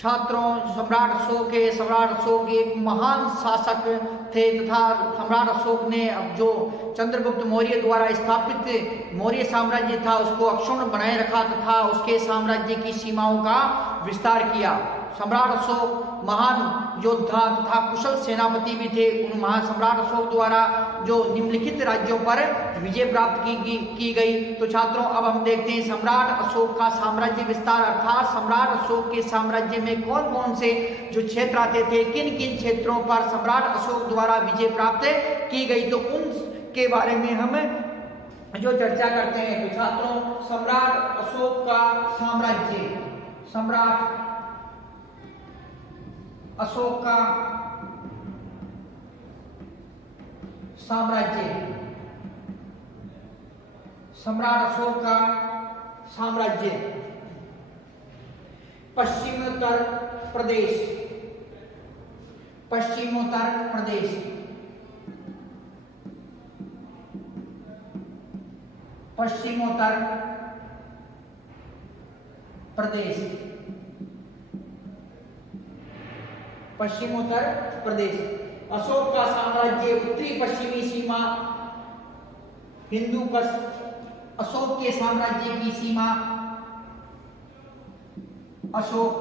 छात्रों, सम्राट अशोक एक महान शासक थे तथा सम्राट अशोक ने अब जो चंद्रगुप्त मौर्य द्वारा स्थापित मौर्य साम्राज्य था उसको अक्षुण्ण बनाए रखा तथा उसके साम्राज्य की सीमाओं का विस्तार किया। सम्राट अशोक महान योद्धा तथा कुशल सेनापति भी थे। उन महान सम्राट अशोक द्वारा जो निम्नलिखित राज्यों पर विजय प्राप्त की गई। तो छात्रों, अब हम देखते हैं सम्राट अशोक का साम्राज्य विस्तार, अर्थात सम्राट अशोक के साम्राज्य में कौन कौन से जो क्षेत्र आते थे, किन किन क्षेत्रों पर सम्राट अशोक द्वारा विजय प्राप्त की गई, तो उनके बारे में हम जो चर्चा करते हैं। तो छात्रों, सम्राट अशोक का साम्राज्य, सम्राट अशोक का साम्राज्य, सम्राट अशोक का साम्राज्य पश्चिमोत्तर प्रदेश, पश्चिमोत्तर प्रदेश, पश्चिमोत्तर प्रदेश, पश्चिमोत्तर प्रदेश। अशोक का साम्राज्य उत्तरी पश्चिमी सीमा हिंदू कुश, अशोक के साम्राज्य की सीमा, अशोक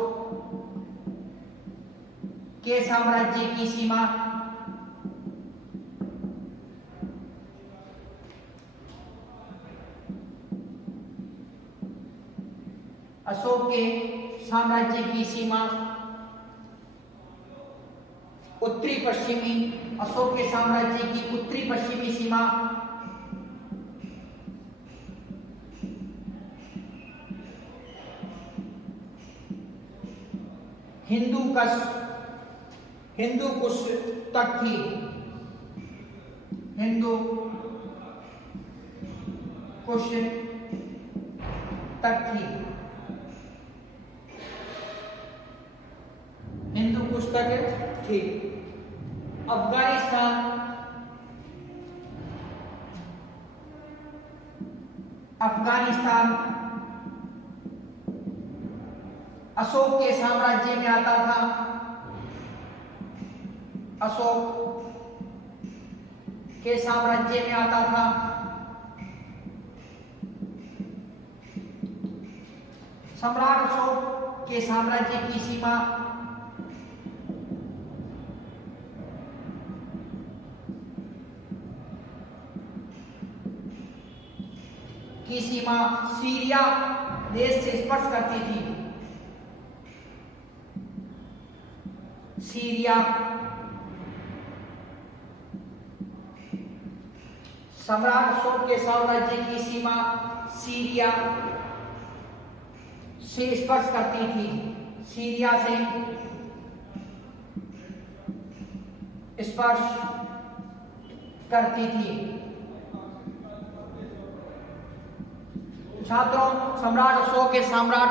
के साम्राज्य की सीमा अशोक के साम्राज्य की सीमा उत्तरी पश्चिमी, अशोक के साम्राज्य की उत्तरी पश्चिमी सीमा हिंदू कुश तक थी, हिंदू कुश तक थी, हिंदू कुश तक थी। अफगानिस्तान, अफगानिस्तान अशोक के साम्राज्य में आता था, अशोक के साम्राज्य में आता था। सम्राट अशोक के साम्राज्य की सीमा सीरिया देश से स्पर्श करती थी, सीरिया, सम्राट अशोक के साम्राज्य की सीमा सीरिया से स्पर्श करती थी, सीरिया से स्पर्श करती थी। छात्रों, सम्राट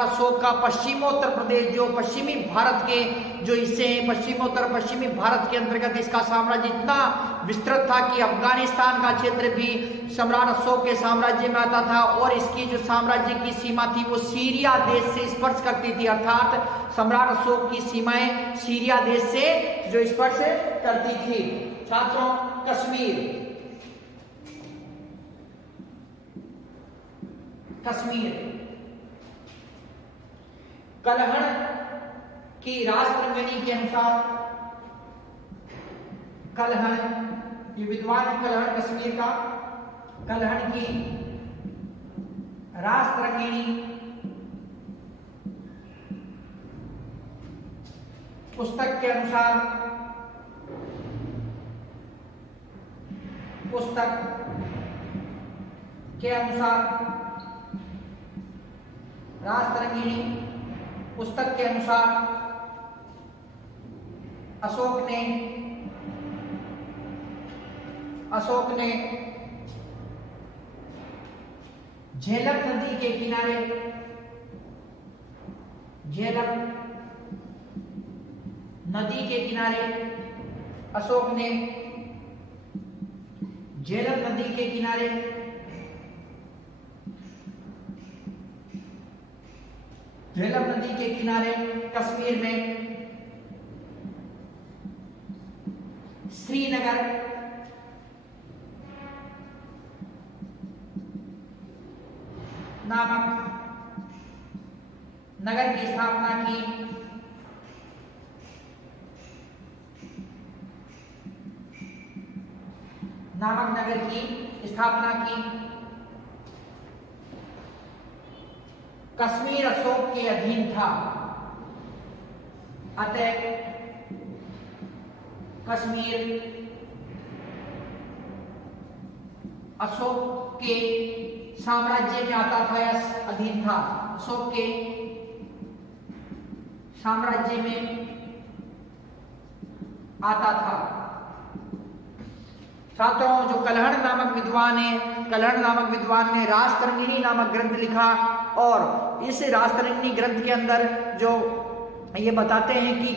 अशोक का पश्चिमोत्तर प्रदेश जो पश्चिमी भारत के जो हिस्से हैं, पश्चिमी भारत के अंतर्गत इसका साम्राज्य इतना विस्तृत था कि अफगानिस्तान का क्षेत्र भी सम्राट अशोक के साम्राज्य में आता था और इसकी जो साम्राज्य की सीमा थी वो सीरिया देश से स्पर्श करती थी, अर्थात सम्राट अशोक की सीमाएं सीरिया देश से जो स्पर्श करती थी। छात्रों, कश्मीर, कश्मीर कलहण की राष्ट्रगीति के अनुसार, कलहण, ये विद्वान कलहण कश्मीर का, कलहण की राष्ट्रगीति पुस्तक के अनुसार, पुस्तक के अनुसार, राष्ट्रगीति पुस्तक के अनुसार अशोक ने झेलम नदी के किनारे, झेलम नदी के किनारे, अशोक ने झेलम नदी के किनारे झेलम नदी के किनारे कश्मीर में श्रीनगर नामक नगर की स्थापना की। नामक नगर की स्थापना की। कश्मीर अशोक के अधीन था, अतः कश्मीर अशोक के साम्राज्य में आता था या अधीन था। अशोक के साम्राज्य में आता था। छात्रों, जो कलहण नामक विद्वान ने राजतरंगिणी नामक ग्रंथ लिखा और इस राजतरंगिणी ग्रंथ के अंदर जो ये बताते हैं कि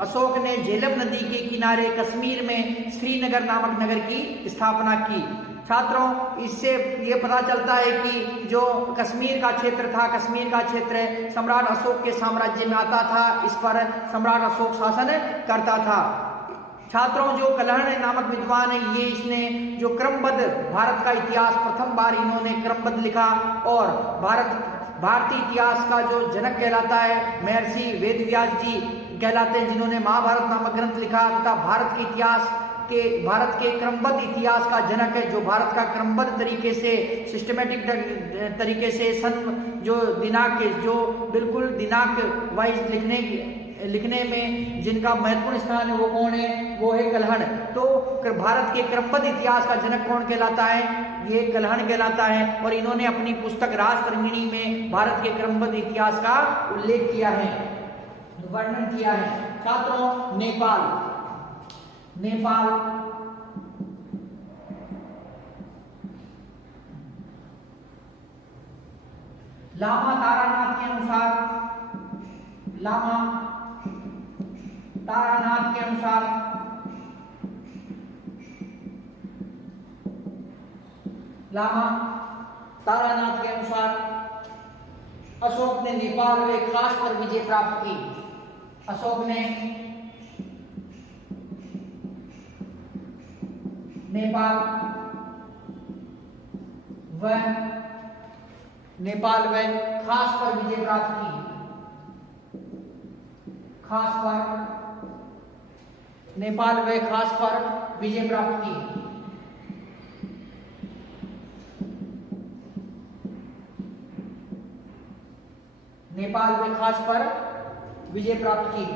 अशोक ने झेलम नदी के किनारे कश्मीर में श्रीनगर नामक नगर की स्थापना की। छात्रों, इससे ये पता चलता है कि जो कश्मीर का क्षेत्र सम्राट अशोक के साम्राज्य में आता था। इस पर सम्राट अशोक शासन करता था। छात्रों, जो कलहण नामक विद्वान है, ये इसने जो क्रमबद्ध भारत का इतिहास प्रथम बार इन्होंने क्रमबद्ध लिखा और भारतीय इतिहास का जो जनक कहलाता है महर्षि वेदव्यास जी कहलाते हैं, जिन्होंने महाभारत नामक ग्रंथ लिखा तथा भारत के क्रमबद्ध इतिहास का जनक है, जो भारत का क्रमबद्ध तरीके से सिस्टमेटिक तरीके से बिल्कुल दिनांक वाइज लिखने में जिनका महत्वपूर्ण स्थान है वो कौन है? वो है कलहण। तो भारत के क्रमबद्ध इतिहास का जनक कौन कहलाता है? ये कलहण कहलाता है और इन्होंने अपनी पुस्तक राजतरंगिणी में भारत के क्रमबद्ध इतिहास का उल्लेख किया है, वर्णन किया है। छात्रों, नेपाल लामा तारानाथ के अनुसार अशोक ने नेपाल में खास पर विजय प्राप्त की। अशोक ने नेपाल में खास पर विजय प्राप्त की। नेपाल में खास पर विजय प्राप्त की। नेपाल में खास पर विजय प्राप्त की।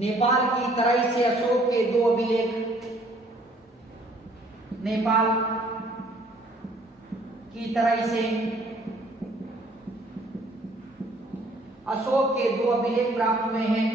नेपाल की तराई से अशोक के दो अभिलेख। नेपाल की तराई से अशोक के दो अभिलेख प्राप्त हुए हैं।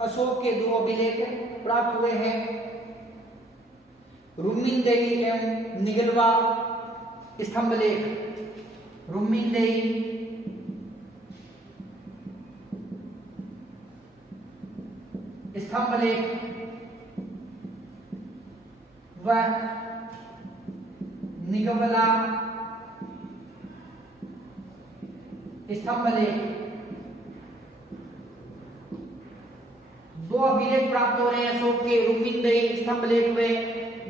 अशोक के दो अभिलेख प्राप्त हुए हैं। रुम्मीदेई एवं निगलवा स्तंभलेख। रुम्मीदेई स्तंभलेख व निगलवा स्तंभलेख दो अभिलेख प्राप्त हो रहे हैं अशोक के। रुम्मीदेई स्तंभलेख में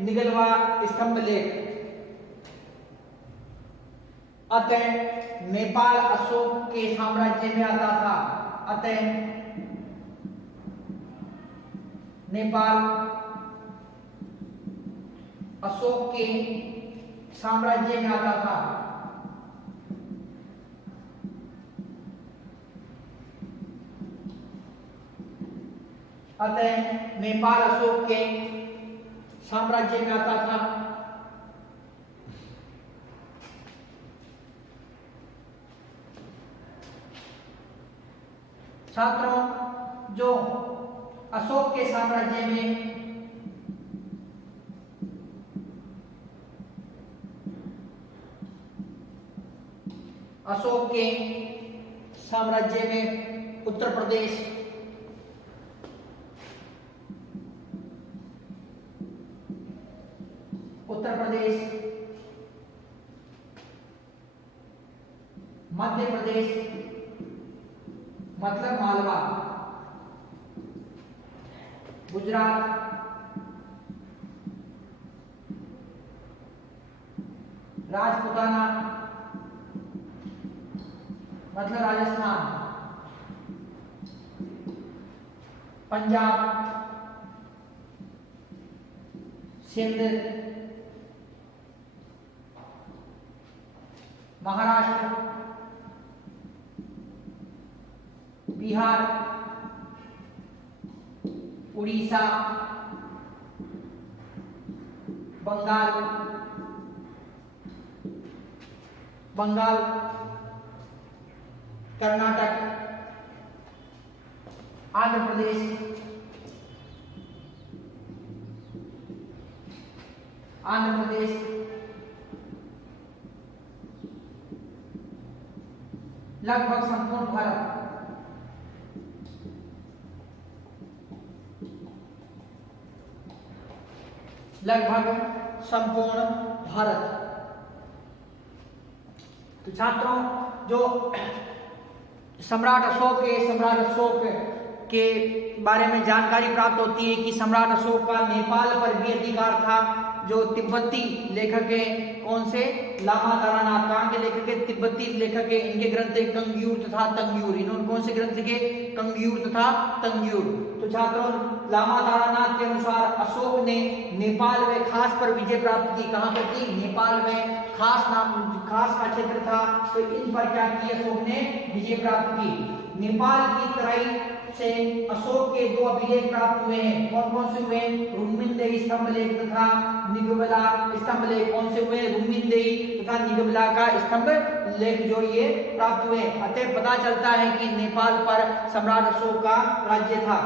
निगलवा स्तंभलेख। अतः नेपाल अशोक के साम्राज्य में आता था। अतः नेपाल अशोक के साम्राज्य में आता था। अतः नेपाल अशोक के साम्राज्य में आता था। छात्रों, जो अशोक के साम्राज्य में अशोक के साम्राज्य में उत्तर प्रदेश, मध्य प्रदेश मतलब मालवा, गुजरात, राजपूताना मतलब राजस्थान, पंजाब, सिंध, महाराष्ट्र, बिहार, उड़ीसा, बंगाल, कर्नाटक, आंध्र प्रदेश, लगभग संपूर्ण भारत, तो छात्रों, जो सम्राट अशोक के बारे में जानकारी प्राप्त होती है कि सम्राट अशोक का नेपाल पर भी अधिकार था। जो तिब्बती लेखक है, कौन से, लामा तारानाथ। कहाँ के लेखक है? तिब्बती लेखक है। इनके ग्रंथ है कंग्यूर तथा तंग्यूर। इन्होंने कौन से ग्रंथ लिखे? कंग्यूर तथा तंग्यूर। तो छात्रों, लामा तारानाथ के अनुसार अशोक ने नेपाल में खास पर विजय प्राप्त की। कहाँ पर की? नेपाल में। खास का क्षेत्र था, तो इन पर क्या की? अशोक ने विजय प्राप्त की। नेपाल की तराई से अशोक के 2 अभिलेख प्राप्त हुए हैं। कौन कौन से हुए? रुन्मिनदेही स्तंभ लेख तथा निगबला स्तंभ लेख। कौन से हुए? रुन्मिनदेही तथा निगबला का स्तंभ लेख जो ये प्राप्त हुए। अतः पता चलता है कि नेपाल पर सम्राट अशोक का राज्य था।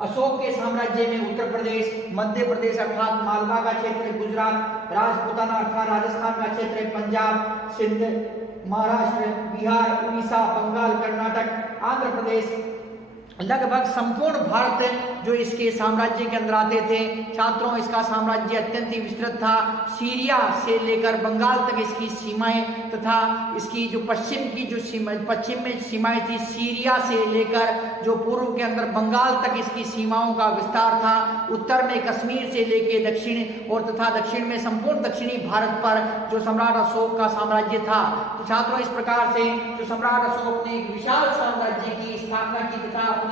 अशोक के साम्राज्य में उत्तर प्रदेश, मध्य प्रदेश अर्थात मालवा का क्षेत्र, गुजरात, राजपूताना अर्थात राजस्थान का क्षेत्र, पंजाब, सिंध, महाराष्ट्र, बिहार, उड़ीसा, बंगाल, कर्नाटक, आंध्र प्रदेश, लगभग संपूर्ण भारत जो इसके साम्राज्य के अंदर आते थे। छात्रों, इसका साम्राज्य अत्यंत ही विस्तृत था। सीरिया से लेकर बंगाल तक इसकी सीमाएं तथा इसकी जो पश्चिम में सीमाएं थी, सीरिया से लेकर जो पूर्व के अंदर बंगाल तक इसकी सीमाओं का विस्तार था। उत्तर में कश्मीर से लेकर दक्षिण और तथा दक्षिण में संपूर्ण दक्षिणी भारत पर जो सम्राट अशोक का साम्राज्य था। तो छात्रों, इस प्रकार से जो सम्राट अशोक ने एक विशाल साम्राज्य की स्थापना की तथा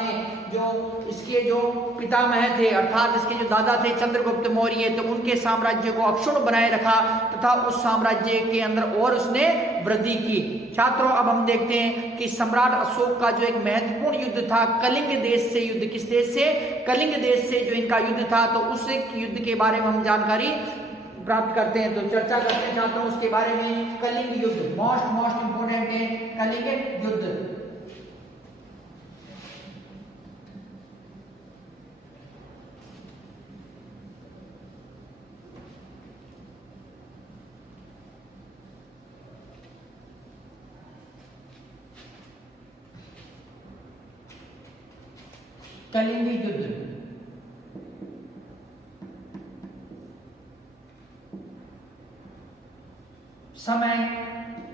इसके जो पितामह थे अर्थात इसके जो दादा थे चंद्रगुप्त मौर्य, तो उनके साम्राज्य को अक्षुण्ण बनाए रखा तथा उस साम्राज्य के अंदर और उसने वृद्धि की। छात्रों, अब हम देखते हैं कि सम्राट अशोक का जो एक महत्वपूर्ण युद्ध था कलिंग देश से युद्ध। किस देश से? कलिंग देश से जो इनका युद्ध था, तो उस युद्ध के बारे में हम जानकारी प्राप्त करते हैं। तो चर्चा करते हैं छात्रों उसके बारे में। कलिंग युद्ध मोस्ट इंपोर्टेंट है। कलिंग युद्ध कलिंग युद्ध समय,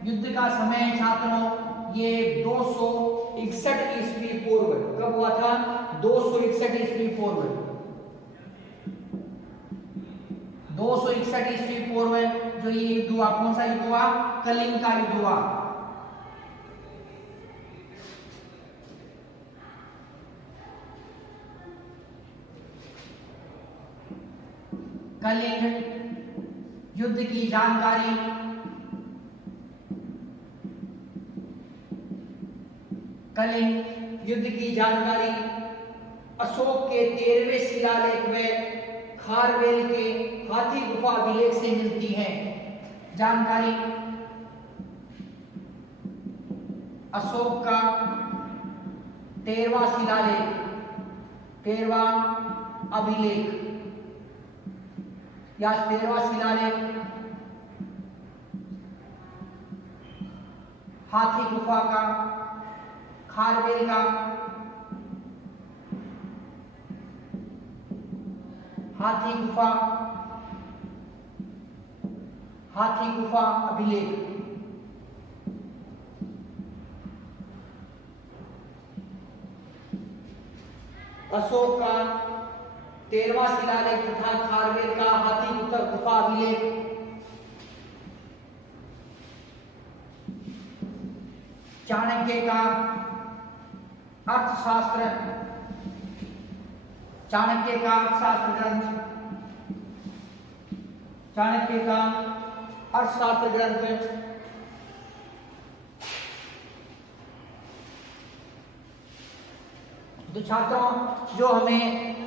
युद्ध का समय छात्रों ये 261 ईस्वी पूर्व। कब हुआ था? 261 ईस्वी पूर्व। 261 ईस्वी पूर्व जो ये युद्ध हुआ, कौन सा युद्ध हुआ? कलिंग का युद्ध हुआ। कलिंग युद्ध की जानकारी अशोक के 13वें शिलालेख में खारवेल के हाथी गुफा अभिलेख से मिलती है। जानकारी अशोक का 13वां शिलालेख, 13वां अभिलेख या 13वां शिलालेख हाथी गुफा का, खारवेल का, हाथी गुफा, हाथी गुफा अभिलेख, अशोक का 13वां शिलालेख तथा खारवेल का हाथी गुफा अभिलेख, चाणक्य का अर्थशास्त्र, चाणक्य का अर्थशास्त्र ग्रंथ, चाणक्य का अर्थशास्त्र ग्रंथ, तो छात्रों जो हमें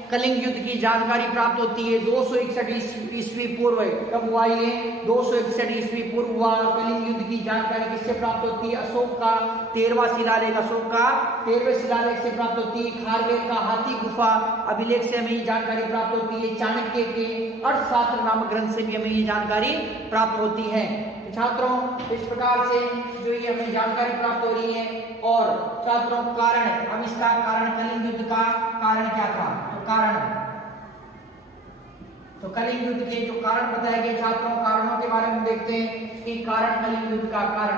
कलिंग युद्ध की जानकारी प्राप्त होती है 261 ईस्वी पूर्व, कब हुआ ये? 261 ईस्वी पूर्व हुआ। कलिंग युद्ध की जानकारी किससे प्राप्त होती है? अशोक का 13वां शिलालेख, अशोक का 13वें शिलालेख से प्राप्त होती है। खारवेल का हाथी गुफा अभिलेख से हमें ये जानकारी प्राप्त होती है। चाणक्य के अर्थशास्त्र नामक ग्रंथ से भी हमें ये जानकारी प्राप्त होती है। छात्रों इस प्रकार से जो ये हमें जानकारी प्राप्त हो रही है। और छात्रों कारण, अब इसका कारण, कलिंग युद्ध का कारण क्या था? तो कलिंग युद्ध के जो कारण बताए गए छात्रों, कारणों के बारे में देखते हैं कि कारण, कलिंग युद्ध का कारण,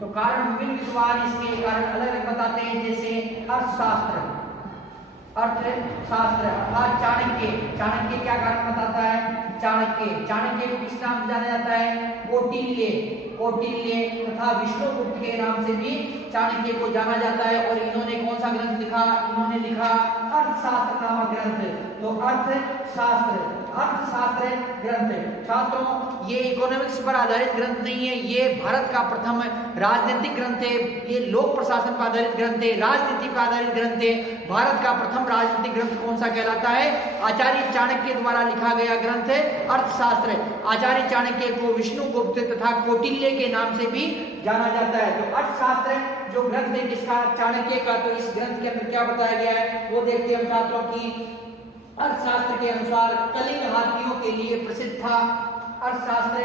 तो कारण विभिन्न विद्वान इसके कारण अलग अलग बताते हैं। जैसे अर्थशास्त्र, अर्थात चाणक्य, चाणक्य क्या कारण बताता है? चाणक्य को किस नाम से जाना जाता है? कौटिल्य तथा विष्णुगुप्त के नाम से भी चाणक्य को जाना जाता है। और इन्होंने कौन सा ग्रंथ लिखा? इन्होंने लिखा अर्थशास्त्र नामक ग्रंथ। तो अर्थशास्त्र ग्रंथ छात्रों ये इकोनॉमिक्स पर आधारित ग्रंथ नहीं है, ये भारत का प्रथम राजनीतिक ग्रंथ है। ये लोक प्रशासन पर आधारित ग्रंथ है, राजनीति पर आधारित ग्रंथ है। भारत का प्रथम राजनीतिक ग्रंथ कौन सा कहलाता है? आचार्य चाणक्य द्वारा लिखा गया ग्रंथ है अर्थशास्त्र। आचार्य चाणक्य को विष्णुगुप्त तथा कौटिल्य के नाम से भी जाना जाता है। तो अर्थशास्त्र जो ग्रंथ है जिसका चाणक्य का, तो इस ग्रंथ के अंदर क्या बताया गया है वो देखते हैं हम छात्रों की। अर्थशास्त्र के अनुसार कलिंग हाथियों के लिए प्रसिद्ध था। अर्थशास्त्र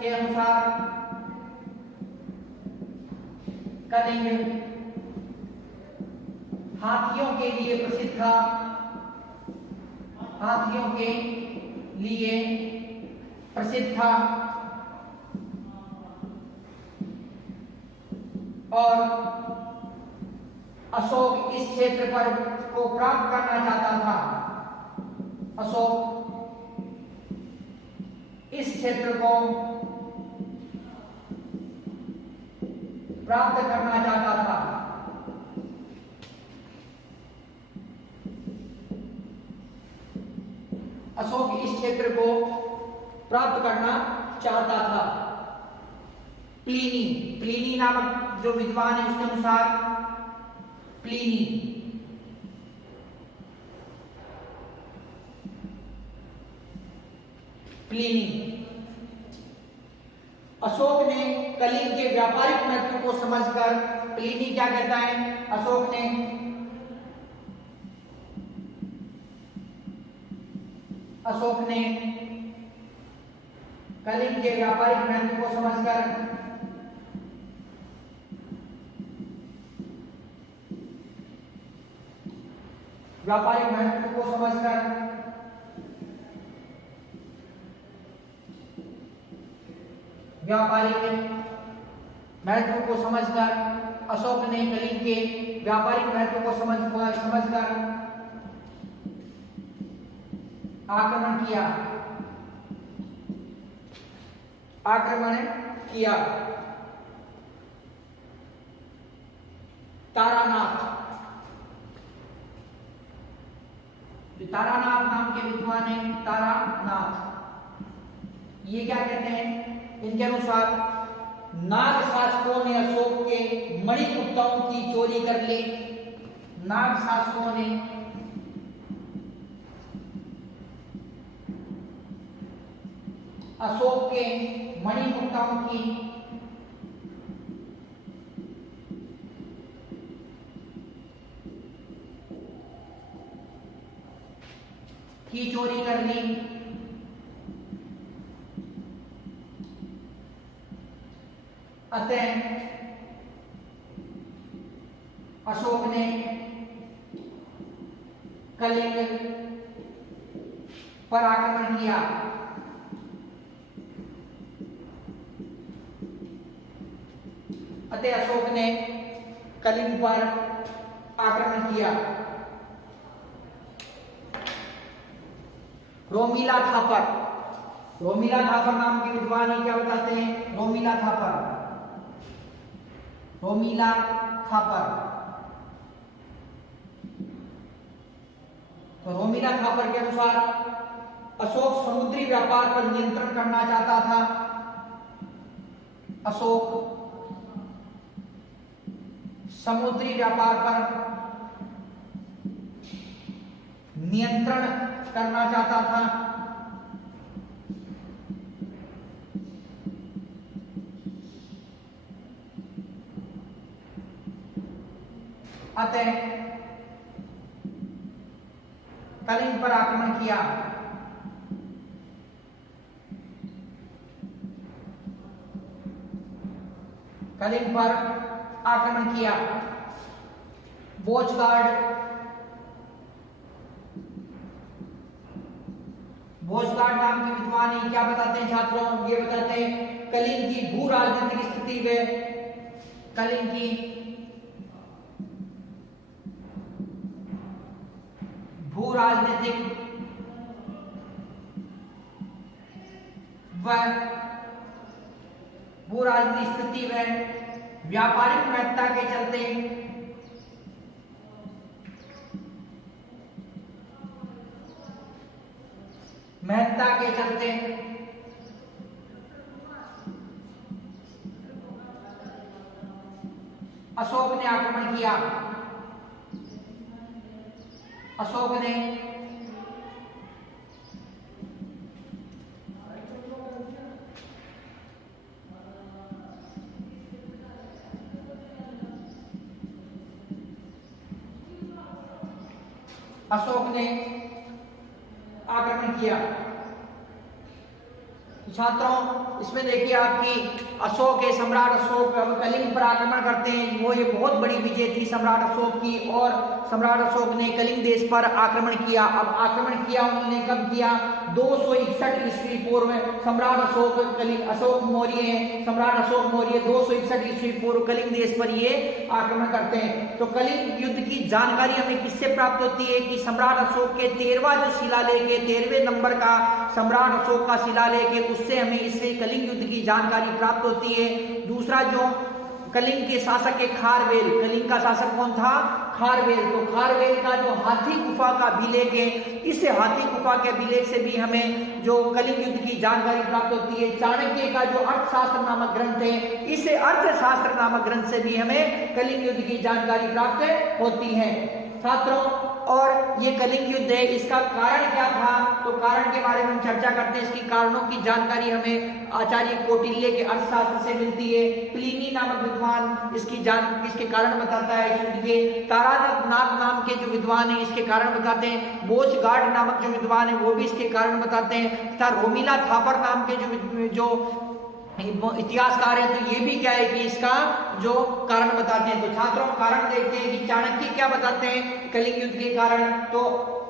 के अनुसार कलिंग हाथियों के लिए प्रसिद्ध था, हाथियों के लिए प्रसिद्ध था। और अशोक इस क्षेत्र पर को प्राप्त करना चाहता था। अशोक इस क्षेत्र को प्राप्त करना चाहता था। अशोक इस क्षेत्र को प्राप्त करना चाहता था। प्लिनी नामक जो विद्वान है उसके अनुसार प्लिनी अशोक ने कलिंग के व्यापारिक महत्व को समझकर, प्लिनी क्या कहता है? अशोक ने कलिंग के व्यापारिक महत्व को समझकर व्यापारिक महत्व को समझकर अशोक ने कलिंग के व्यापारिक महत्व को समझकर आक्रमण किया। तारानाथ नाम के विद्वान है, तारानाथ, ये क्या कहते हैं? इनके अनुसार नाग शासकों ने अशोक के मणिमुक्ताओं की चोरी कर ली। नाग शासकों ने अशोक के मणिमुक्ताओं की चोरी कर ली। अतः अशोक ने कलिंग पर आक्रमण किया। अतः अशोक ने कलिंग पर आक्रमण किया। रोमिला थापर, रोमिला थापर नाम के विद्वान ही क्या बताते हैं? रोमिला थापर, रोमिला थापर। तो रोमिला थापर के अनुसार अशोक समुद्री व्यापार पर नियंत्रण करना चाहता था। अशोक समुद्री व्यापार पर नियंत्रण करना चाहता था। अतः कलिंग पर आक्रमण किया। कलिंग पर आक्रमण किया। बोचगार्ड, बोचगार्ड नाम के विद्वान ही क्या बताते हैं छात्रों? ये बताते हैं कलिंग की भू राजनीतिक स्थिति में, कलिंग की भू राजनीतिक व भू राजनीतिक स्थिति व व्यापारिक महत्ता के चलते अशोक ने आक्रमण किया। अशोक ने आक्रमण किया। छात्रों इसमें देखिए आपकी अशोक के सम्राट अशोक कलिंग पर आक्रमण करते हैं। वो ये बहुत बड़ी विजय थी सम्राट अशोक की, और सम्राट अशोक ने कलिंग देश पर आक्रमण किया। अब आक्रमण किया उन्होंने कब किया? 261 ईस्वी पूर्व। सम्राट अशोक कलिंग अशोक मौर्य हैं, सम्राट अशोक मौर्य 261 ईस्वी पूर्व कलिंग देश पर ये आक्रमण करते हैं। तो कलिंग युद्ध की जानकारी हमें किससे प्राप्त होती है? कि सम्राट अशोक के 13वां जो शिलालेख है, 13वें नंबर का सम्राट अशोक का शिलालेख है, उससे हमें इससे कलिंग युद्ध की जानकारी प्राप्त होती है। दूसरा जो कलिंग के शासक है खारवेल, कलिंग का शासक कौन था? खारवेल। तो खारवेल का जो हाथी गुफा का अभिलेख है, इस हाथी गुफा के अभिलेख से भी हमें जो कलिंग युद्ध की जानकारी प्राप्त होती है। चाणक्य का जो अर्थशास्त्र नामक ग्रंथ है, इस अर्थशास्त्र नामक ग्रंथ से भी हमें कलिंग युद्ध की जानकारी प्राप्त होती है छात्रों। और ये कलिंग युद्ध है, इसका कारण क्या था? तो कारण के बारे में हम चर्चा करते हैं। इसकी कारणों की जानकारी हमें आचार्य कौटिल्य के अर्थशास्त्र से मिलती है। प्लिनी नामक विद्वान इसके कारण बताता है युद्ध के। तारानाथ नाम के जो विद्वान है इसके कारण बताते हैं। बोचगार्ड नामक जो विद्वान है वो भी इसके कारण बताते हैं। तथा रोमिला थापर नाम के जो इतिहासकार है, तो ये भी क्या है कि इसका जो कारण बताते हैं। तो छात्रों कारण देखते हैं कि चाणक्य क्या बताते हैं कलिंग युद्ध के कारण। तो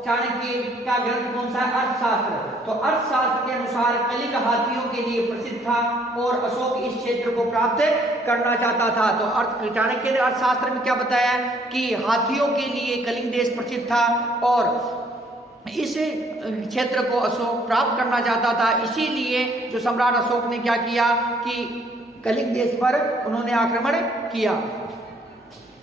चाणक्य का ग्रंथ कौन सा है? अर्थशास्त्र। तो अर्थशास्त्र के अनुसार कलिंग हाथियों के लिए प्रसिद्ध था और अशोक इस क्षेत्र को प्राप्त करना चाहता था। तो चाणक्य ने अर्थशास्त्र में क्या बताया कि हाथियों के लिए कलिंग देश प्रसिद्ध था और इस क्षेत्र को अशोक प्राप्त करना चाहता था। इसीलिए जो सम्राट अशोक ने क्या किया कि कलिंग देश पर उन्होंने आक्रमण किया।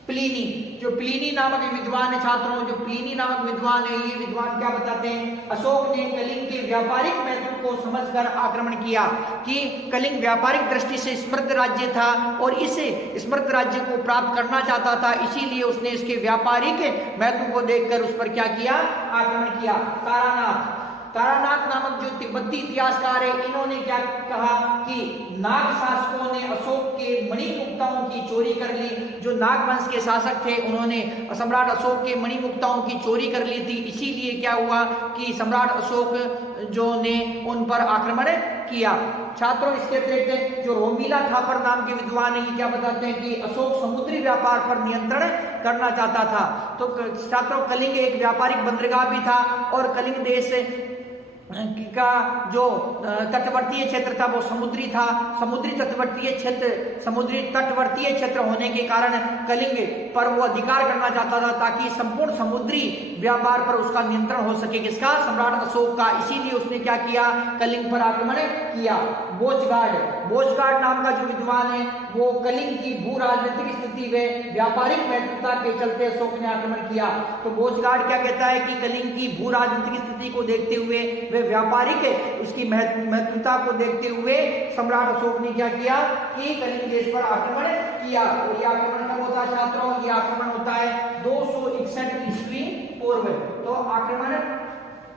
प्लिनी नामक विद्वान है छात्रों, जो प्लिनी नामक विद्वान है, ये विद्वान क्या बताते हैं? अशोक ने कलिंग के व्यापारिक महत्व को समझकर आक्रमण किया कि कलिंग व्यापारिक दृष्टि से समृद्ध राज्य था और इस समृद्ध राज्य को प्राप्त करना चाहता था। इसीलिए उसने इसके व्यापारिक महत्व को देखकर उस पर क्या किया? आक्रमण किया। तारानाथ नामक जो तिब्बती इतिहासकार है, इन्होंने क्या कहा कि नाग शासकों ने अशोक के मणिमुक्ताओं की चोरी कर ली। जो नाग वंश के शासक थे उन्होंने सम्राट अशोक के मणिमुक्ताओं की चोरी कर ली थी। इसीलिए क्या हुआ कि सम्राट अशोक जो ने उन पर आक्रमण किया। छात्रों, इसके अतिरिक्त जो रोमिला थापर नाम के विद्वान है, ये क्या बताते हैं कि अशोक समुद्री व्यापार पर नियंत्रण करना चाहता था। तो छात्रों, कलिंग एक व्यापारिक बंदरगाह भी था और कलिंग देश का जो तटवर्तीय क्षेत्र था वो समुद्री था। समुद्री तटवर्तीय क्षेत्र होने के कारण कलिंग पर वो अधिकार करना चाहता था ताकि संपूर्ण समुद्री व्यापार पर उसका नियंत्रण हो सके। किसका? सम्राट अशोक का। इसीलिए उसने क्या किया? कलिंग पर आक्रमण किया। बोचगार्ड नाम का जो विद्वान है वो कलिंग की भू राजनीतिक स्थिति में व्यापारिक महत्वता के चलते अशोक ने आक्रमण किया। तो बोचगार्ड क्या कहता है कि कलिंग की भू राजनीतिक स्थिति को देखते हुए, वे व्यापारिक उसकी महत्वता को देखते हुए सम्राट अशोक ने क्या किया कि कलिंग देश पर आक्रमण किया। और ये आक्रमण कब होता है छात्रों? ये आक्रमण होता है 261 ईस्वी पूर्व। तो आक्रमण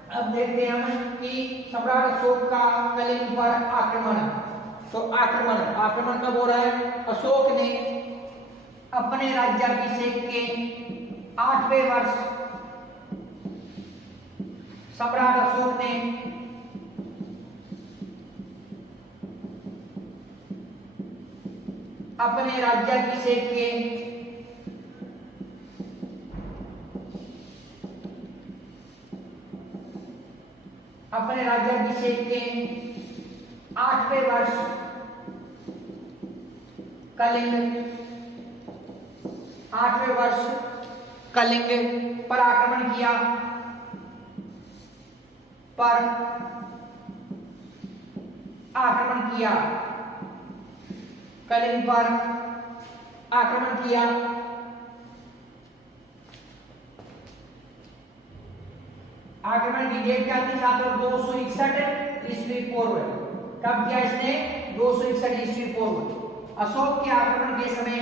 अब देखते हैं हम कि सम्राट अशोक का कलिंग पर आक्रमण। तो आक्रमण कब हो रहा है? अशोक ने अपने राज्याभिषेक के 8वें वर्ष सम्राट अशोक ने अपने राज्याभिषेक के 8वें वर्ष कलिंग पर आक्रमण किया। कलिंग पर आक्रमण किया। आक्रमण की डेट क्या थी छात्रों? 261 ईस्वी पूर्व। कब किया इसने? 261 ईस्वी पूर्व। अशोक के आक्रमण के समय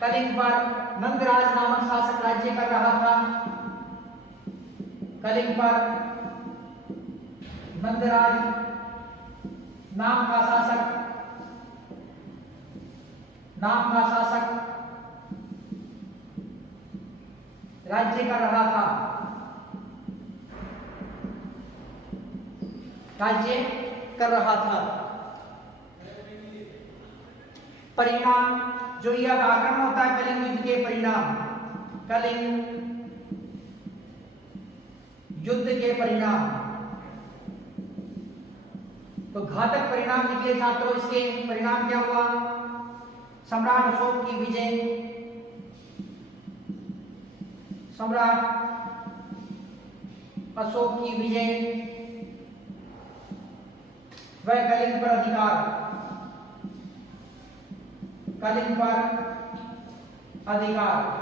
कलिंग पर नंदराज नामक शासक राज्य कर रहा था। कलिंग पर नंदराज नाम का शासक राज्य कर रहा था। परिणाम जो यह आक्रमण होता है कलिंग युद्ध के परिणाम तो घातक परिणाम निकले छात्रों। इसके परिणाम क्या हुआ? सम्राट अशोक की विजय व कलिंग पर अधिकार।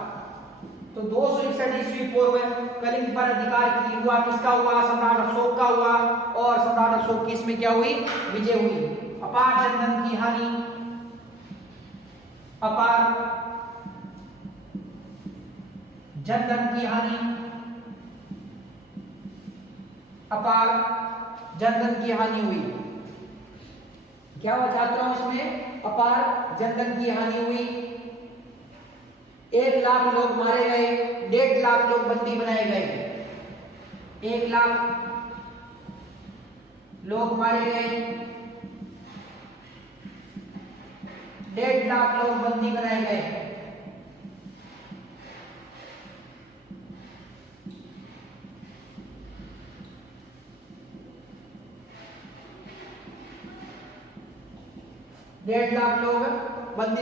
तो 261 ईस्वी पूर्व कलिंग पर अधिकार हुआ। किसका हुआ? सम्राट अशोक का हुआ। और सम्राट अशोक की इसमें क्या हुई? विजय हुई। अपार जनधन की हानि हुई। क्या हुआ छात्रों? इसमें अपार जनधन की हानि हुई। 1 लाख लोग मारे गए, 1.5 लाख लोग बंदी बनाए गए। 1 लाख लोग मारे गए, 1.5 लाख लोग बंदी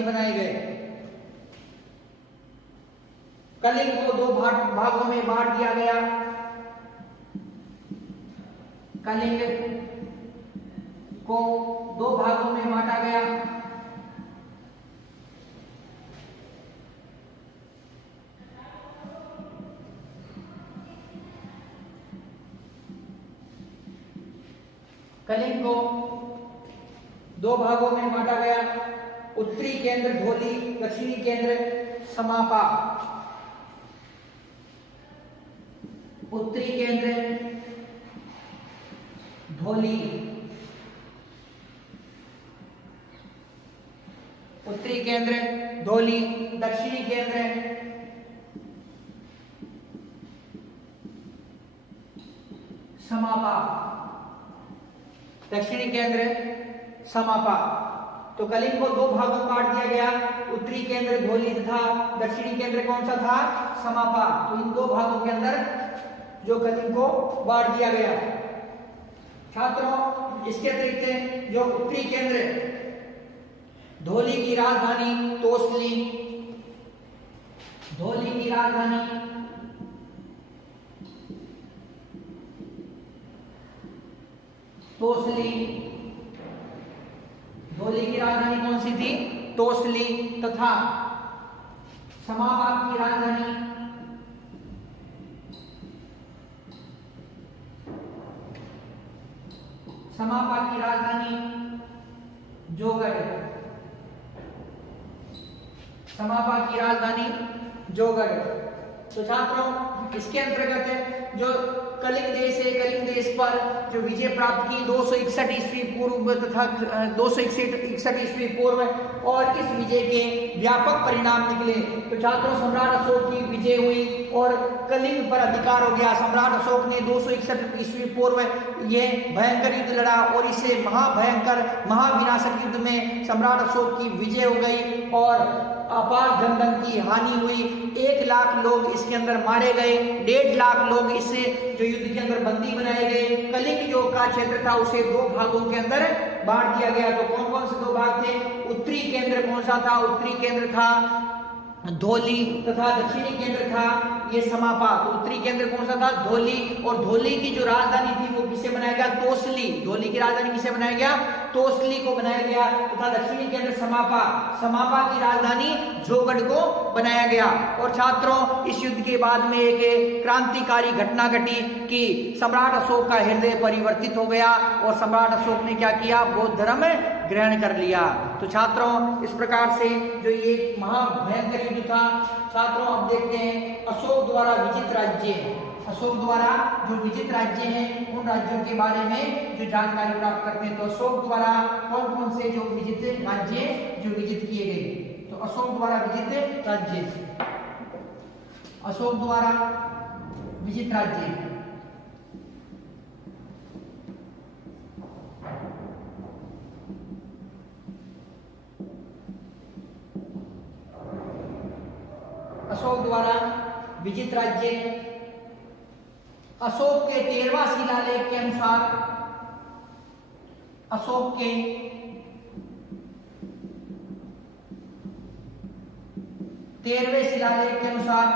बनाए गए। कलिंग को 2 भागों में बांट दिया गया। कलिंग को 2 भागों में बांटा गया। कलिंग को 2 भागों में बांटा गया। उत्तरी केंद्र ढोली, दक्षिणी केंद्र समापा। उत्तरी केंद्र ढोली, धौली, दक्षिणी केंद्र समापा, दक्षिणी केंद्र समापा। तो कलिंग को दो भागों में बांट दिया गया, उत्तरी केंद्र धौली तथा दक्षिणी केंद्र कौन सा था, समापा। तो इन दो भागों के अंदर जो कलिंग को बांट दिया गया। छात्रों, इसके अतिरिक्त जो उत्तरी केंद्र धौली की राजधानी तोसली, धौली की राजधानी तोसली, धौली की राजधानी कौन सी थी, तोसली, तथा समापा की राजधानी समापा की राजधानी जोगढ़, समापा की राजधानी जोगढ़। तो छात्रों, इसके अंतर्गत जो कलिंग देश है, कलिंग देश पर जो विजय प्राप्त की 261 ईस्वी पूर्व तथा 261 ईस्वी पूर्व, और इस विजय के व्यापक परिणाम निकले। तो छात्रों, सम्राट अशोक की विजय हुई और कलिंग पर अधिकार हो गया। सम्राट अशोक ने 261 ईस्वी पूर्व ये भयंकर युद्ध लड़ा और इसे महाभयंकर महाविनाशक युद्ध में सम्राट अशोक की विजय हो गई और अपार जनधन की हानि हुई। 1 लाख लोग इसके अंदर मारे गए, 1.5 लाख लोग इस जो युद्ध के अंदर बंदी बनाए गए। कलिंग जो का क्षेत्र था उसे 2 भागों के अंदर बांट दिया गया। तो कौन कौन से 2 भाग थे, उत्तरी केंद्र कौन सा था, उत्तरी केंद्र था धौली तथा दक्षिणी केंद्र था ये समापा। तो उत्तरी केंद्र कौन सा था, धौली, और धौली की जो राजधानी थी वो किसे बनाया गया, तोसली। धौली की राजधानी किसे बनाया गया, तोसली को बनाया गया, तथा दक्षिणी केंद्र समापा, समापा की राजधानी जोगढ़ को बनाया गया। और छात्रों, इस युद्ध के बाद में एक क्रांतिकारी घटना घटी कि सम्राट अशोक का हृदय परिवर्तित हो गया और सम्राट अशोक ने क्या किया, बौद्ध धर्म ग्रहण कर लिया। तो छात्रों, इस प्रकार से जो ये महाभयंकर युद्ध था। छात्रों, अब देखते हैं अशोक द्वारा विजित राज्य, अशोक द्वारा जो विजित राज्य हैं उन राज्यों के बारे में जो जानकारी प्राप्त करते हैं। तो अशोक द्वारा कौन कौन से जो विजित राज्य जो विजित किए गए, तो अशोक द्वारा विजित राज्य, अशोक द्वारा विजित राज्य, अशोक द्वारा विजित राज्य। अशोक के 13वां शिलालेख के अनुसार, अशोक के 13वें शिलालेख के अनुसार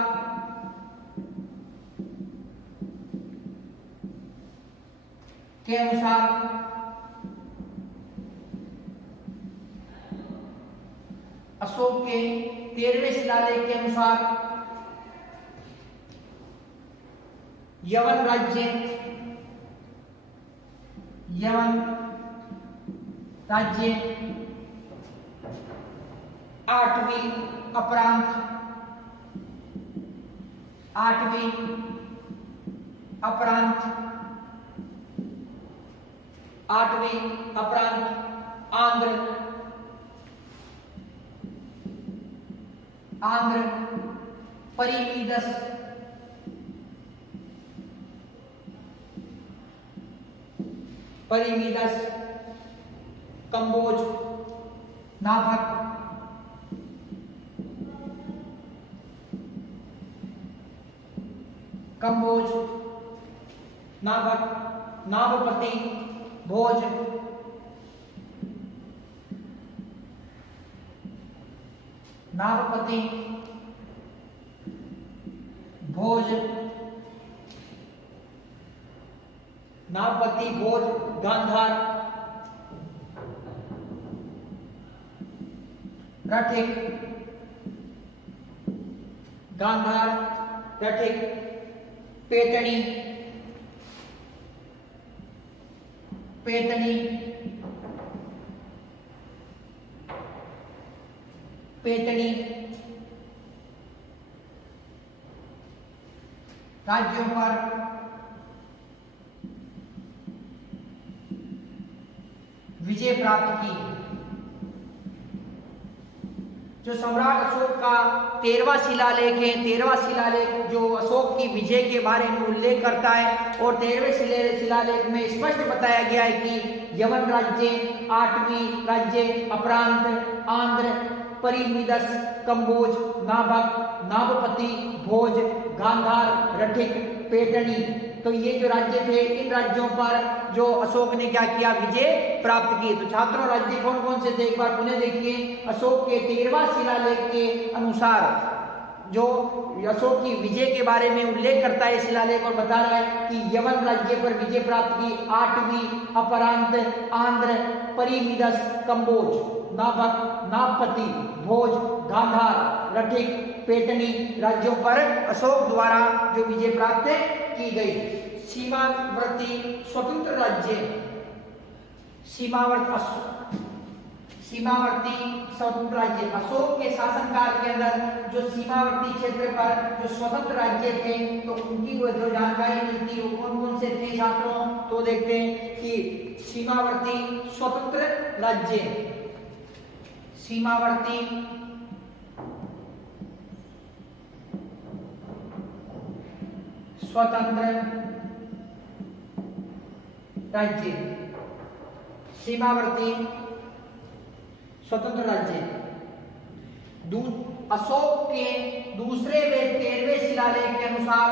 अशोक के 13वें शिलालेख के अनुसार यवन राज्य, यवन राज्य 8वीं अपरांत, 8वीं अपरांत, 8वीं अपरांत आंध्र, आंध्र परिमीदस, परिमीदस कंबोज, नाभक, कंबोज, नाभक, नाभपति, भोज, नाभपति, भोज, नाभपति, भोज, गांधार, रठिक, गांधार, रठिक, पेतनी, पेतनी, पेतनी राज्यों पर विजय प्राप्त की। जो सम्राट अशोक का 13वां शिलालेख है, 13वां शिलालेख जो अशोक की विजय के बारे में उल्लेख करता है और 13वें शिलालेख में स्पष्ट बताया गया है कि यवन राज्य, 8वीं राज्य, अपरांत, आंध्र, परिमिदस, कंबोज, नाभक, नाभपति, भोज, गांधार, रठिक, पेटनी, तो ये जो राज्य थे, इन राज्यों पर जो अशोक ने क्या किया, विजय प्राप्त की। तो छात्रों, राज्य कौन कौन से थे एक बार पुनः देखिए। अशोक के 13वां शिलालेख के अनुसार जो अशोक की विजय के बारे में उल्लेख करता है शिलालेख और बता रहा है कि यवन राज्य पर विजय प्राप्त की, 8वीं अपरांत, आंध्र, परिमिदस, कंबोज, नाभक, नागपति, भोज, गांधार, रठिक, पेटनी राज्यों पर अशोक द्वारा जो विजय प्राप्त की गई। सीमावर्ती स्वतंत्र राज्य, सीमावर्ती स्वतंत्र राज्य, अशोक के शासनकाल के अंदर जो सीमावर्ती क्षेत्र पर जो स्वतंत्र राज्य थे, तो उनकी वो जो जानकारी मिलती है वो कौन कौन से थे छात्रों, तो देखते हैं कि सीमावर्ती स्वतंत्र राज्य, सीमावर्ती स्वतंत्र राज्य, सीमावर्ती स्वतंत्र राज्य। अशोक के दूसरे व 13वें शिलालेख के अनुसार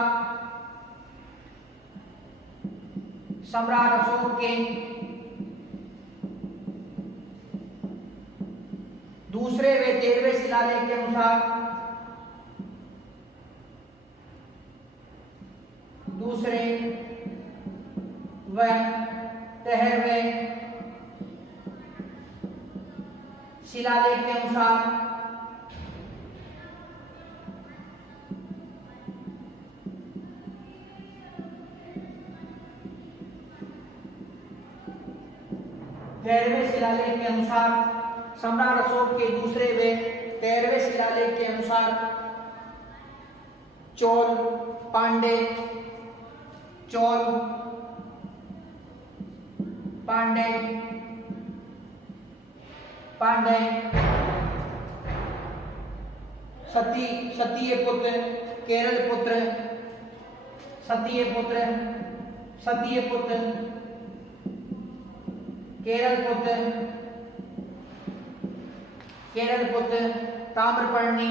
सम्राट अशोक के दूसरे व 13वें शिलालेख के अनुसार दूसरे व 13वें शिलालेख के अनुसार शिलालेख के अनुसार सम्राट अशोक के दूसरे व 13वें शिलालेख के अनुसार चोल, पांडे, सतीय पुत्र, केरल पुत्र, सतीय पुत्र, केरल पुत्र, ताम्रपर्णी,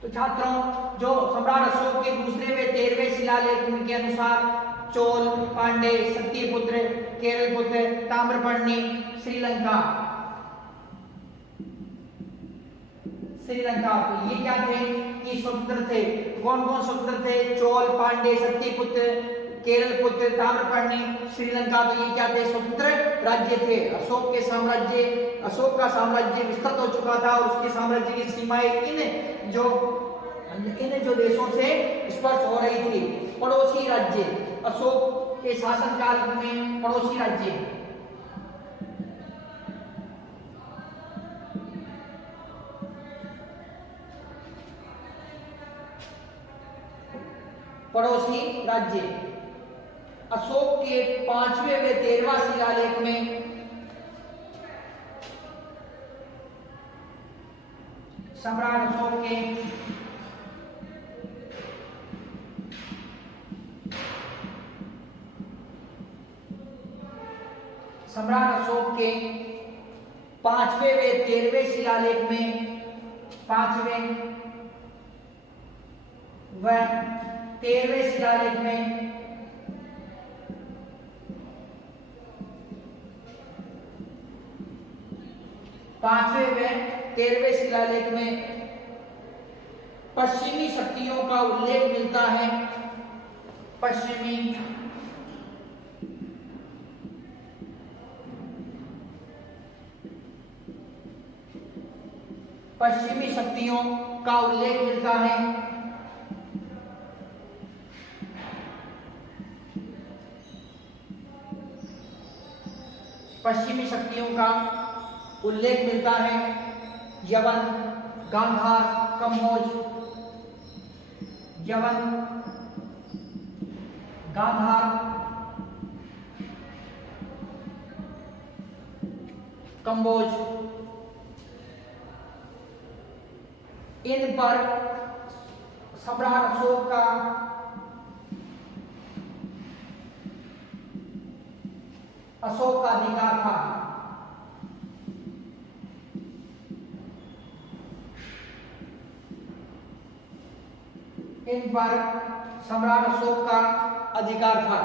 तो छात्रों, जो सम्राट अशोक के दूसरे व 13वें शिलालेख के अनुसार चोल, पांडे, सत्यपुत्र, केरल पुत्र, ताम्रपर्णी, श्रीलंका, तो ये क्या थे कि स्वतंत्र थे। कौन कौन स्वतंत्र थे? चोल, पांडे, सत्यपुत्र, केरल पुत्र, ताम्रपर्णी, श्रीलंका, तो ये क्या थे? स्वतंत्र राज्य थे। अशोक का साम्राज्य विस्तृत हो चुका था और उसके साम्राज्य की सीमाएं इन जो देशों से स्पर्श हो रही थी। पड़ोसी राज्य, अशोक के शासनकाल में पड़ोसी राज्य, अशोक के 5वें व 13वां शिलालेख में सम्राट अशोक के 5वें व 13वें शिलालेख में 5वें व 13वें शिलालेख में पश्चिमी शक्तियों का उल्लेख मिलता है। पश्चिमी शक्तियों का उल्लेख मिलता है। पश्चिमी शक्तियों का उल्लेख मिलता है। यवन, गांधार, कम्बोज, यवन, गांधार, कम्बोज, इन पर सम्राट अशोक का अधिकार था। इन पर सम्राट अशोक का अधिकार था।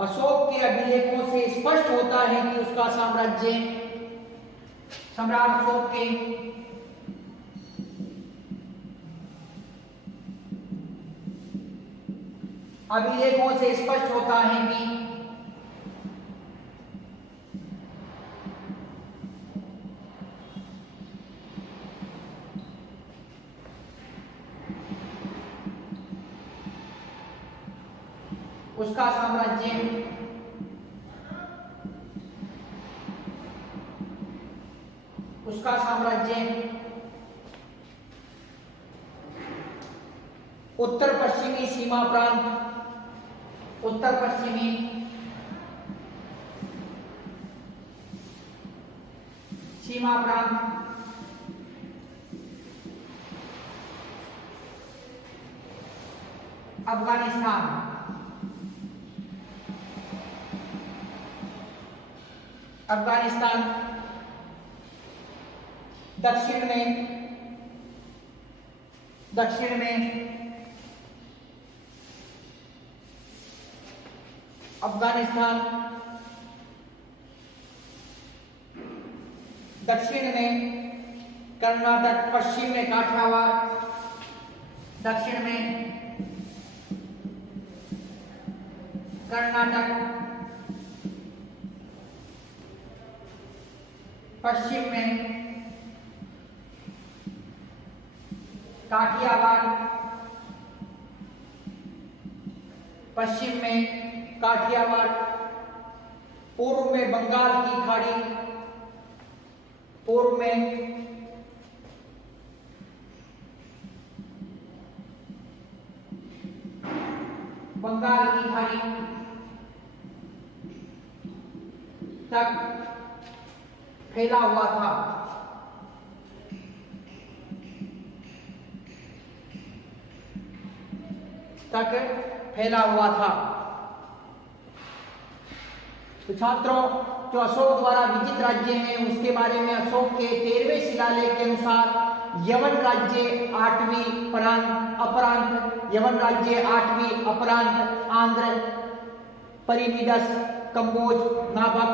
अशोक के अभिलेखों से स्पष्ट होता है कि उसका साम्राज्य सम्राट अशोक के अभिलेखों से स्पष्ट होता है कि उसका साम्राज्य उत्तर पश्चिमी सीमा प्रांत, उत्तर पश्चिमी सीमा प्रांत, अफगानिस्तान, दक्षिण में अफगानिस्तान, दक्षिण में कर्नाटक, पश्चिम में काठियावाड़, दक्षिण में कर्नाटक, पश्चिम में काठियावाड़, पूर्व में बंगाल की खाड़ी, पूर्व में बंगाल की खाड़ी तक फैला हुआ था। तो छात्रों, जो अशोक द्वारा विजित राज्य हैं उसके बारे में अशोक के 13वें शिलालेख के अनुसार यवन राज्य 8वीं अपरांत, आंध्र, परिमिडस, कम्बोज, नाभक,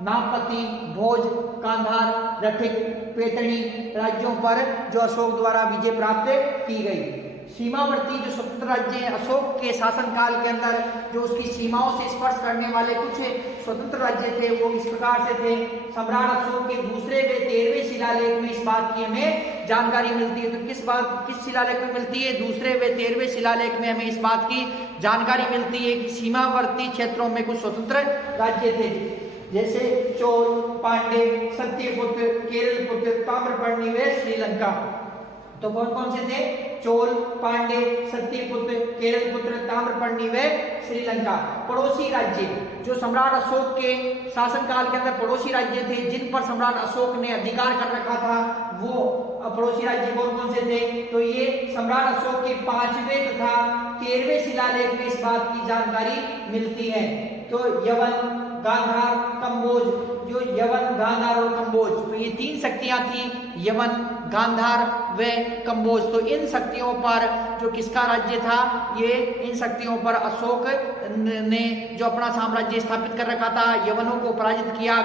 नागपति, भोज, कांधार, रठिक, पैतणी राज्यों पर जो अशोक द्वारा विजय प्राप्त की गई। सीमावर्ती जो स्वतंत्र राज्य हैं अशोक के शासनकाल के अंदर जो उसकी सीमाओं से स्पर्श करने वाले कुछ स्वतंत्र राज्य थे वो इस प्रकार से थे। सम्राट अशोक के दूसरे व 13वें शिलालेख में इस बात की हमें जानकारी मिलती है। तो किस शिलालेख में मिलती है? दूसरे व 13वें शिलालेख में हमें इस बात की जानकारी मिलती है कि सीमावर्ती क्षेत्रों में कुछ स्वतंत्र राज्य थे, जैसे चोल, पांडे, सत्यपुत्र, केरलपुत्र, ताम्रपर्णी व श्रीलंका। तो कौन से थे? चोल, पांडे, सत्यपुत्र, केरलपुत्र, ताम्रपर्णी व श्रीलंका। पड़ोसी राज्य जो सम्राट अशोक के शासनकाल के अंदर पड़ोसी राज्य थे जिन पर सम्राट अशोक ने अधिकार कर रखा था, वो पड़ोसी राज्य कौन से थे? तो ये सम्राट अशोक के 5वें तथा 13वें शिलालेख में इस बात की जानकारी मिलती है। तो यवन, गांधार, कम्बोज, जो यवन, गांधार और कम्बोज, तो ये 3 शक्तियां थी, यवन, गांधार व कम्बोज। तो इन शक्तियों पर जो किसका राज्य था, ये इन शक्तियों पर अशोक ने जो अपना साम्राज्य स्थापित कर रखा था, यवनों को पराजित किया,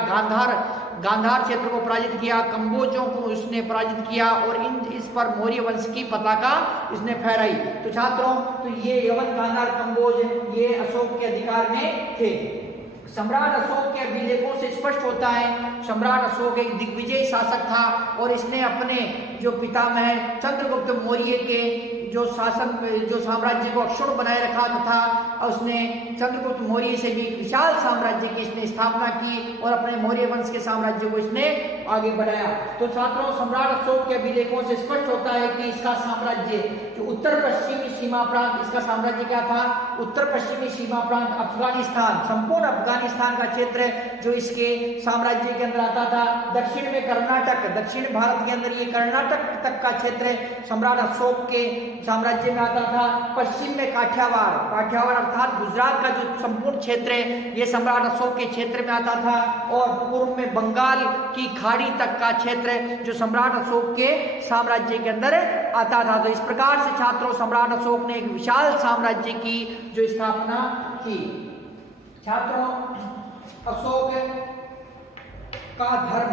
गांधार क्षेत्र को पराजित किया, कम्बोजों को उसने पराजित किया और इस पर मौर्य वंश की पताका इसने फहराई। तो छात्रों, तो ये यवन, गांधार, कम्बोज ये अशोक के अधिकार में थे। सम्राट अशोक के अभिलेखों से स्पष्ट होता है सम्राट अशोक एक दिग्विजयी शासक था और इसने अपने जो पितामह चंद्रगुप्त मौर्य के जो साम्राज्य को अक्षुण्ण बनाए रखा तथा उसने चंद्रगुप्त मौर्य से भी विशाल साम्राज्य की इसने स्थापना की और अपने मौर्य वंश के साम्राज्य को इसने आगे बढ़ाया। तो छात्रों, सम्राट अशोक के अभिलेखों से स्पष्ट होता है कि इसका साम्राज्य जो उत्तर पश्चिमी सीमा प्रांत, इसका साम्राज्य क्या था? उत्तर पश्चिमी सीमा प्रांत अफगानिस्तान, संपूर्ण अफगानिस्तान का क्षेत्र जो इसके साम्राज्य के अंदर आता था। दक्षिण में कर्नाटक, दक्षिण भारत के अंदर ये कर्नाटक तक का क्षेत्र सम्राट अशोक के साम्राज्य में आता था। पश्चिम में काठियावाड़ अर्थात गुजरात का जो संपूर्ण क्षेत्र है ये सम्राट अशोक के क्षेत्र में आता था और पूर्व में बंगाल की खाड़ी तक का क्षेत्र जो सम्राट अशोक के साम्राज्य के अंदर आता था। तो इस प्रकार से छात्रों, सम्राट अशोक ने एक विशाल साम्राज्य की जो स्थापना की। छात्रों, अशोक का धर्म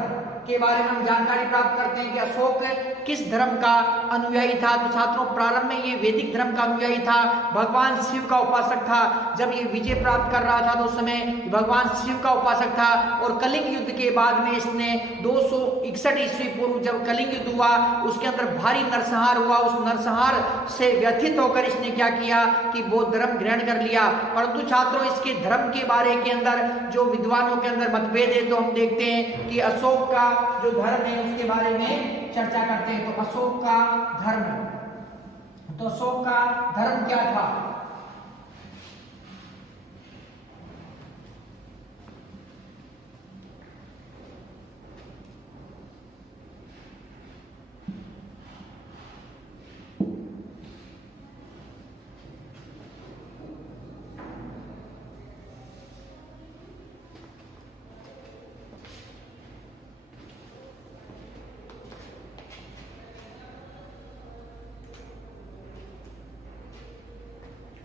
के बारे में हम जानकारी प्राप्त करते हैं कि अशोक किस धर्म का अनुयायी था। तो छात्रों, प्रारंभ में ये वैदिक धर्म का अनुयायी था, भगवान शिव का उपासक था। जब ये विजय प्राप्त कर रहा था तो उस समय भगवान शिव का उपासक था और कलिंग युद्ध के बाद में इसने 261 ईस्वी पूर्व जब कलिंग युद्ध हुआ उसके अंदर भारी नरसंहार हुआ। उस नरसंहार से व्यथित होकर इसने क्या किया कि बौद्ध धर्म ग्रहण कर लिया। परंतु छात्रों, इसके धर्म के बारे के अंदर जो विद्वानों के अंदर मतभेद है तो हम देखते हैं कि अशोक का जो धर्म है उसके बारे में चर्चा करते हैं। तो अशोक का धर्म, तो अशोक का धर्म क्या था?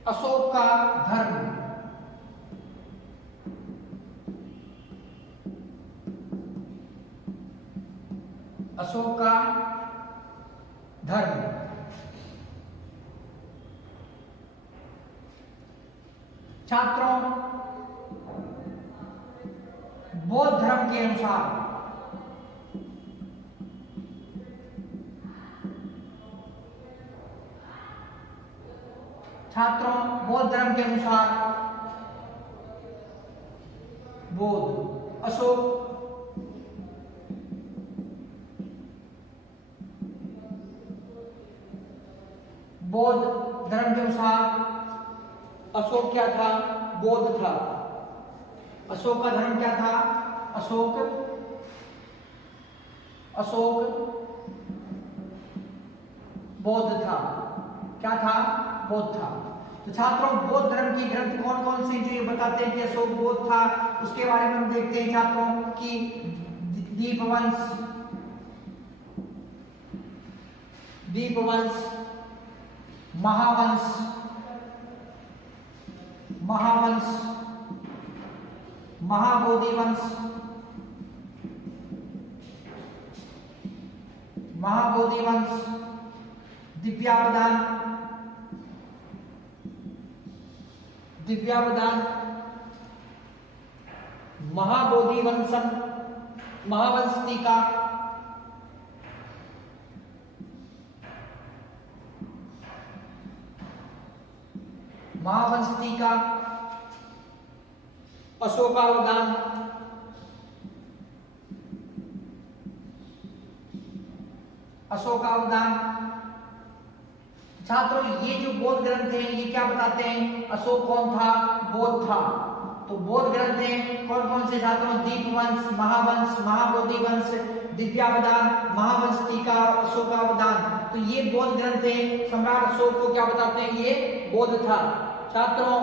अशोक का धर्म, अशोक का धर्म छात्रों, बौद्ध धर्म के अनुसार बौद्ध धर्म के अनुसार अशोक बौद्ध धर्म के अनुसार अशोक क्या था? बौद्ध था। अशोक का धर्म क्या था? अशोक बौद्ध था। क्या था? बौद्ध था। तो छात्रों, बौद्ध धर्म की ग्रंथ कौन कौन से जो ये बताते हैं कि अशोक बौद्ध था, उसके बारे में हम देखते हैं छात्रों कि दीपवंश, महावंश, महाबोधिवंश, दिव्यावदान, महाबोधिवंशन, महावंश टीका, अशोकावदान, छात्रों, ये जो बौद्ध ग्रंथ हैं ये क्या बताते हैं? अशोक कौन था? बौद्ध था। तो बौद्ध ग्रंथ हैं कौन कौन से छात्रों? दीपवंश, महावंश, महाबोधिवंश, दिव्यावदान, महावंश टीका और अशोकावदान। तो ये बौद्ध ग्रंथ हैं। सम्राट अशोक को क्या बताते हैं? ये बौद्ध था। छात्रों,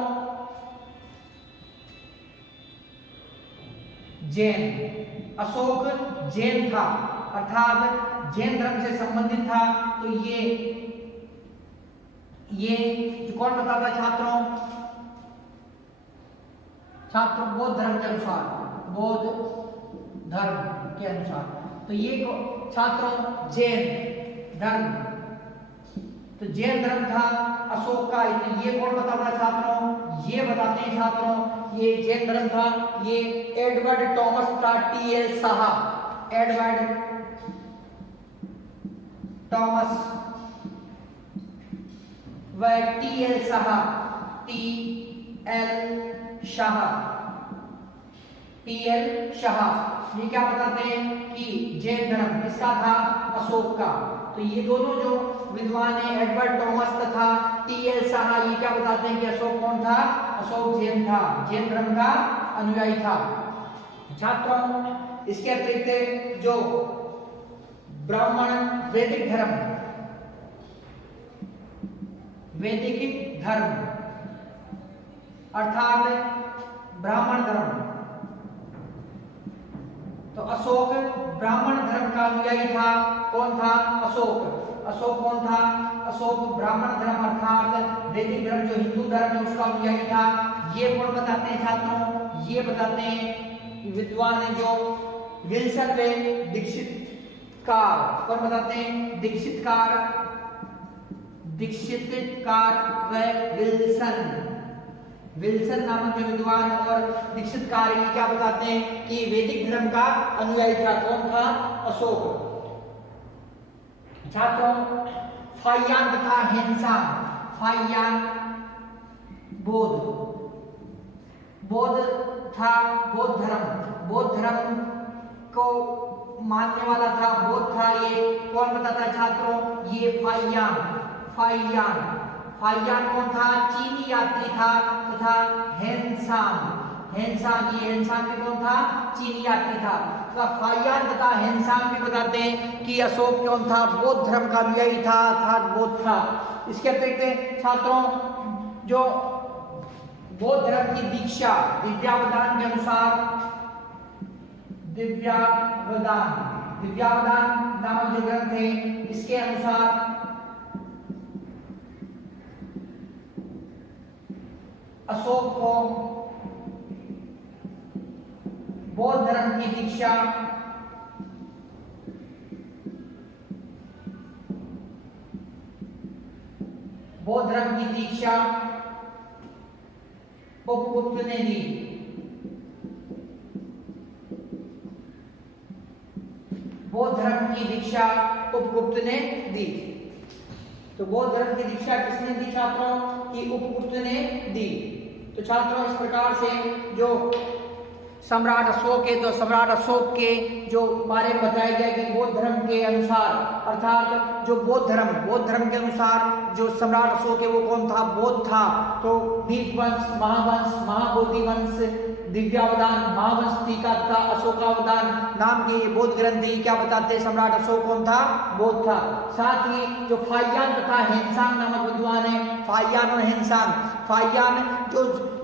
जैन, अशोक जैन था अर्थात जैन धर्म से संबंधित था। तो ये कौन बताता है छात्रों? बौद्ध धर्म के अनुसार, तो ये छात्रों जैन धर्म तो जैन धर्म था अशोक का। ये कौन बताता है छात्रों? ये बताते हैं छात्रों, ये जैन धर्म था, ये एडवर्ड टॉमस था, टी.एल. साहा, एडवर्ड टॉमस व टी.एल. साहा, टी.एल. शाह, टी.एल. शाह। ये क्या बताते हैं कि जैन धर्म किसका था? अशोक का। तो ये दोनों जो विद्वान है, एडवर्ड टॉमस तथा टी.एल. शाह, ये क्या बताते हैं कि अशोक कौन था? अशोक जैन था, जैन धर्म का अनुयायी था। छात्रों इसके अतिरिक्त जो ब्राह्मण वैदिक धर्म, वैदिक धर्म अर्थात ब्राह्मण धर्म, तो अशोक ब्राह्मण धर्म का अनुयायी था। कौन था? अशोक। अशोक कौन था? अशोक ब्राह्मण धर्म अर्थात वैदिक धर्म जो हिंदू धर्म है उसका अनुयायी था। ये कौन बताते हैं छात्रों? ये बताते हैं विद्वान जो विल्सन व दीक्षितकार। कौन बताते हैं? दीक्षितकार, दीक्षितकार व विल्सन, विल्सन नामक जो विद्वान और दीक्षितकार ये क्या बताते हैं कि वैदिक धर्म का अनुयायी था। कौन था? अशोक। छात्रों फाहियान तथा हेनसांग, फाहियान बौद्ध, बौद्ध था, बौद्ध धर्म, बौद्ध धर्म को मानने वाला था, बौद्ध था। ये कौन बताता है छात्रों? ये फाहियान, फाहियान, फाहियान कौन था? चीनी यात्री था। तथा हेनसांग, हेनसांग, ये हेनसांग भी कौन था? चीनी यात्री था। तो फाहियान तथा हेनसांग भी बताते हैं कि अशोक कौन था? बौद्ध धर्म का अनुयायी था, अर्थात बौद्ध था। इसके अतिरिक्त छात्रों जो बौद्ध धर्म की दीक्षा दिव्यावदान के अनुसार, दिव्यावदान, दिव्यावदान नामक जो ग्रंथ है इसके अनुसार अशोक को बौद्ध धर्म की दीक्षा बौद्ध धर्म की दीक्षा उपगुप्त ने दी। बौद्ध धर्म की दीक्षा उपगुप्त ने दी। तो बौद्ध धर्म की दीक्षा किसने दी छात्रों? कि उपगुप्त ने दी। तो छात्रों इस प्रकार से जो सम्राट अशोक है, तो सम्राट अशोक के जो बारे में बताया गया कि बौद्ध धर्म के अनुसार, अर्थात जो बौद्ध धर्म के अनुसार जो सम्राट अशोक है वो कौन था? बौद्ध था। तो दीपवंश, महावंश, महाबोधि वंश, दिव्यावदान, महावंश, टीका तथा अशोकावदान नाम के बौद्ध ग्रंथ क्या बताते हैं? सम्राट अशोक कौन था? बौद्ध था। साथ ही जो फाहियान तथा हेनसांग नामक विद्वान है, फाहियान और हेनसांग, फाहियान जो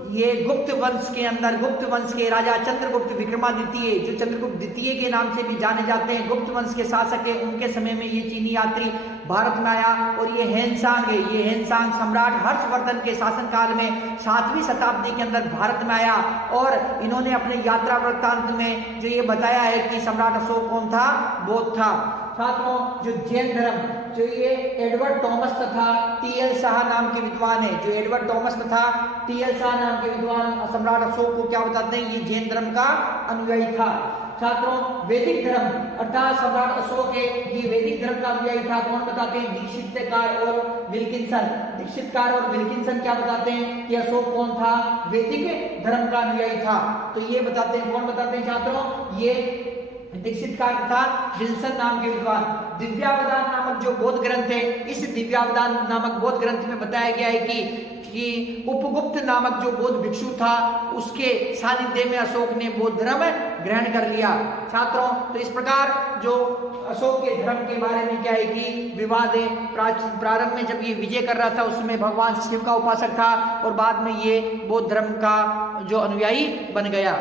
ये गुप्त वंश के अंदर, गुप्त वंश के राजा चंद्रगुप्त विक्रमादित्य जो चंद्रगुप्त द्वितीय के नाम से भी जाने जाते हैं, गुप्त वंश के शासक है, उनके समय में ये चीनी यात्री भारत में आया। और ये हेनसांग है, ये हेनसांग सम्राट हर्षवर्धन के शासनकाल में 7वीं शताब्दी के अंदर भारत में आया और इन्होंने अपने यात्रा वृत्तांत में जो ये बताया है कि सम्राट अशोक कौन था? बौद्ध था। छात्रों जो जैन धर्म, जो ये एडवर्ड टॉमस तथा टी.एल. शाह नाम के विद्वान है, जो एडवर्ड टॉमस तथा टी.एल. शाह नाम के विद्वान सम्राट अशोक को क्या बताते हैं? ये जैन धर्म का अनुयायी था। छात्रों वैदिक धर्म अर्थात सम्राट अशोक है, ये वैदिक धर्म का अनुयायी था। कौन बताते हैं? दीक्षितकार और विल्किंसन। दीक्षितकार और विल्किंसन क्या बताते हैं कि अशोक कौन था? वैदिक धर्म का अनुयायी था। तो ये बताते हैं, कौन बताते हैं छात्रों? ये दीक्षितकार तथा विल्सन नाम के विद्वान। दिव्यावदान नामक जो बौद्ध ग्रंथ है, इस दिव्यावदान नामक बौद्ध ग्रंथ में बताया गया है कि उपगुप्त नामक जो बौद्ध भिक्षु था उसके सानिध्य में अशोक ने बौद्ध धर्म ग्रहण कर लिया। छात्रों तो इस प्रकार जो अशोक के धर्म के बारे में क्या है कि विवाद है। प्रारंभ में जब ये विजय कर रहा था उसमें भगवान शिव का उपासक था और बाद में ये बौद्ध धर्म का जो अनुयायी बन गया।